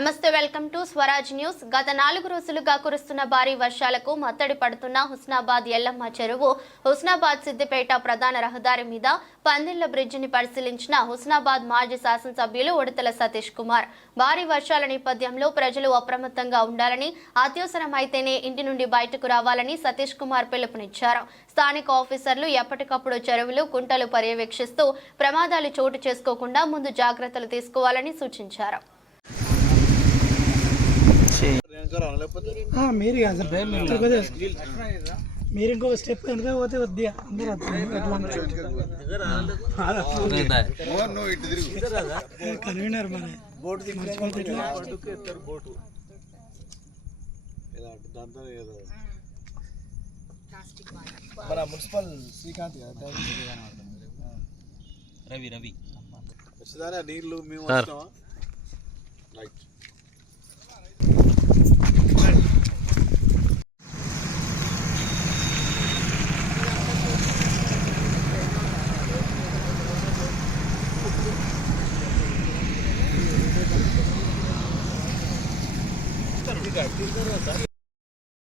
నమస్తే, welcome to Swaraj news. గత 4 రోజులుగా కురుస్తున్న భారీ వర్షాలకు మత్తడి పడుతున్న హుస్నాబాద్ ఎల్లమ్మ చెరువు, హుస్నాబాద్ సిద్దిపేట ప్రధాన రహదారి మీద పందిళ్ల బ్రిడ్జిని పరిశీలించిన హుస్నాబాద్ మాజీ శాసనసభ్యులు ఉడతల సతీష్ కుమార్, భారీ వర్షాల నేపథ్యంలో ప్రజలు అప్రమత్తంగా ఉండాలని, అత్యవసరమైతేనే ఇంటి నుండి బయటకు రావాలని సతీష్ కుమార్ పిలుపునిచ్చారు. స్థానిక ఆఫీసర్లు ఎప్పటికప్పుడు చెరువులు, కుంటలు పర్యవేక్షిస్తూ ప్రమాదాలు చోటు చేసుకోకుండా ముందు జాగ్రత్తలు తీసుకోవాలని సూచించారు. మీరు ఇంకొక స్టెప్ కనుక పోతే వద్దియా అందరూ కన్వీనర్ మన మున్సిపల్ శ్రీకాంత్ రవి నీళ్లు మేము రైట్ ठीक है